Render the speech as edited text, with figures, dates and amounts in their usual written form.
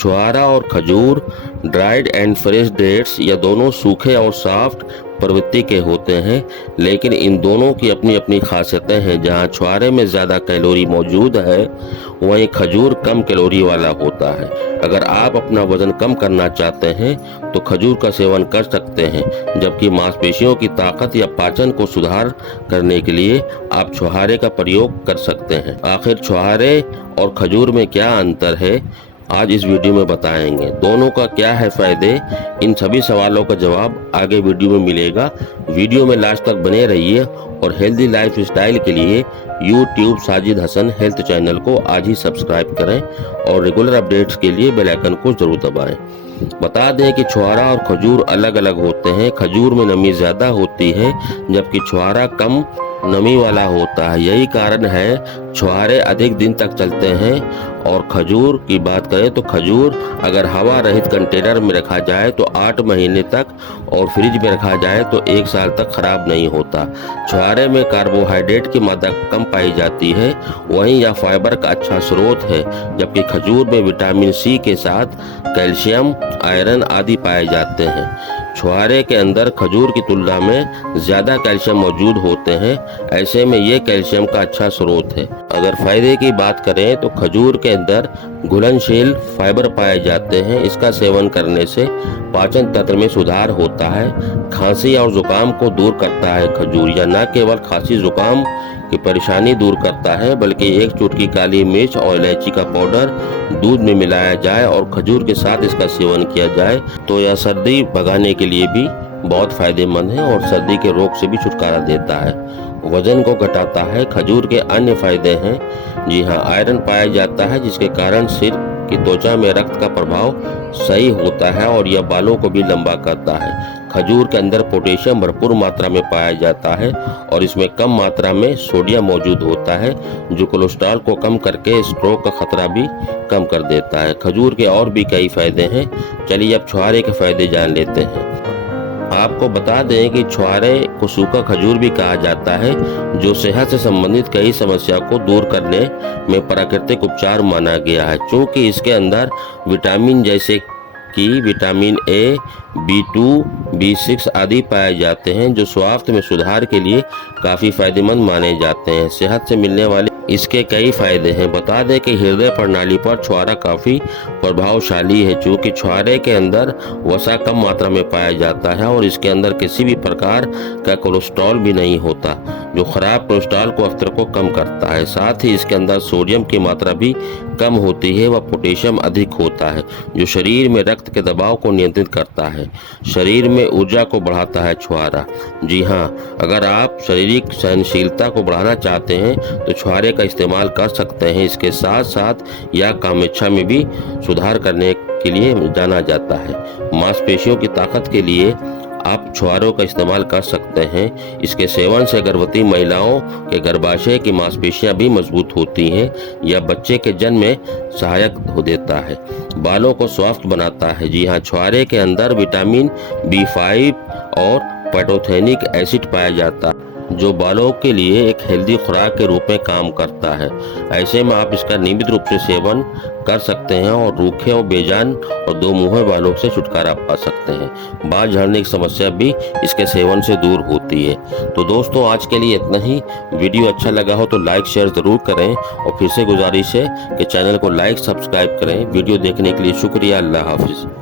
छुहारा और खजूर dried and fresh dates या दोनों सूखे और सॉफ्ट प्रवृत्ति के होते हैं, लेकिन इन दोनों की अपनी अपनी खासियतें हैं। जहां छुहारे में ज़्यादा कैलोरी मौजूद है, वहीं खजूर कम कैलोरी वाला होता है। अगर आप अपना वजन कम करना चाहते हैं तो खजूर का सेवन कर सकते हैं, जबकि मांसपेशियों की ताकत या पाचन को सुधार करने के लिए आप छुहारे का प्रयोग कर सकते हैं। आखिर छुहारे और खजूर में क्या अंतर है, आज इस वीडियो में बताएंगे। दोनों का क्या है फायदे, इन सभी सवालों का जवाब आगे वीडियो में मिलेगा। वीडियो में लास्ट तक बने रहिए और हेल्दी लाइफ स्टाइल के लिए YouTube Sajid Hasan health channel को आज ही सब्सक्राइब करें और रेगुलर अपडेट्स के लिए बेल आइकन को जरूर दबाएं। बता दें कि छुहारा और खजूर अलग अलग होते हैं। खजूर में नमी ज्यादा होती है, जबकि छुहारा कम नमी वाला होता है। यही कारण है छुहारे अधिक दिन तक चलते हैं। और खजूर की बात करें तो खजूर अगर हवा रहित कंटेनर में रखा जाए तो 8 महीने तक और फ्रिज में रखा जाए तो 1 साल तक खराब नहीं होता। छुहारे में कार्बोहाइड्रेट की मात्रा कम पाई जाती है, वहीं यह फाइबर का अच्छा स्रोत है, जबकि खजूर में विटामिन सी के साथ कैल्शियम, आयरन आदि पाए जाते हैं। छुहारे के अंदर खजूर की तुलना में ज्यादा कैल्शियम मौजूद होते हैं, ऐसे में ये कैल्शियम का अच्छा स्रोत है। अगर फायदे की बात करें तो खजूर के अंदर घुलनशील फाइबर पाए जाते हैं। इसका सेवन करने से पाचन तंत्र में सुधार होता है, खांसी और जुकाम को दूर करता है। खजूर या न केवल खांसी जुकाम की परेशानी दूर करता है, बल्कि एक चुटकी काली मिर्च और इलायची का पाउडर दूध में मिलाया जाए और खजूर के साथ इसका सेवन किया जाए तो यह सर्दी भगाने के लिए भी बहुत फायदेमंद है और सर्दी के रोग से भी छुटकारा देता है। वजन को घटाता है। खजूर के अन्य फायदे हैं, जी हाँ, आयरन पाया जाता है, जिसके कारण सिर की त्वचा में रक्त का प्रभाव सही होता है और यह बालों को भी लंबा करता है। खजूर के अंदर पोटेशियम भरपूर मात्रा में पाया जाता है और इसमें कम मात्रा में सोडियम मौजूद होता है, जो कोलेस्ट्रॉल को कम करके स्ट्रोक का खतरा भी कम कर देता है। खजूर के और भी कई फायदे हैं। चलिए अब छुहारे के फायदे जान लेते हैं। आपको बता दें कि छुहारे को सूखा खजूर भी कहा जाता है, जो सेहत से संबंधित कई समस्या को दूर करने में प्राकृतिक उपचार माना गया है। चूँकि इसके अंदर विटामिन जैसे कि विटामिन ए, B2, B6 आदि पाए जाते हैं, जो स्वास्थ्य में सुधार के लिए काफ़ी फायदेमंद माने जाते हैं। सेहत से मिलने वाले इसके कई फायदे हैं। बता दें कि हृदय प्रणाली पर छुहारा काफ़ी प्रभावशाली है, क्योंकि छुहारे के अंदर वसा कम मात्रा में पाया जाता है और इसके अंदर किसी भी प्रकार का कोलेस्ट्रॉल भी नहीं होता, जो खराब कोलेस्ट्रॉल को स्तर को कम करता है। साथ ही इसके अंदर सोडियम की मात्रा भी कम होती है व पोटेशियम अधिक होता है, जो शरीर में रक्त के दबाव को नियंत्रित करता है। शरीर में ऊर्जा को बढ़ाता है छुहारा। जी हाँ, अगर आप शारीरिक सहनशीलता को बढ़ाना चाहते हैं तो छुहारे का इस्तेमाल कर सकते हैं। इसके साथ साथ यह कामेच्छा में भी सुधार करने के लिए जाना जाता है। मांसपेशियों की ताकत के लिए आप छुहारों का इस्तेमाल कर सकते हैं। इसके सेवन से गर्भवती महिलाओं के गर्भाशय की मांसपेशियां भी मजबूत होती हैं। यह बच्चे के जन्म में सहायक हो देता है। बालों को स्वस्थ बनाता है। जी हाँ, छुहारे के अंदर विटामिन B5 और पैंटोथेनिक एसिड पाया जाता है, जो बालों के लिए एक हेल्दी खुराक के रूप में काम करता है। ऐसे में आप इसका नियमित रूप से सेवन कर सकते हैं और रूखे और बेजान और दो मुँहे बालों से छुटकारा पा सकते हैं। बाल झड़ने की समस्या भी इसके सेवन से दूर होती है। तो दोस्तों, आज के लिए इतना ही। वीडियो अच्छा लगा हो तो लाइक शेयर ज़रूर करें और फिर से गुजारिश है कि चैनल को लाइक सब्सक्राइब करें। वीडियो देखने के लिए शुक्रिया। अल्लाह हाफिज़।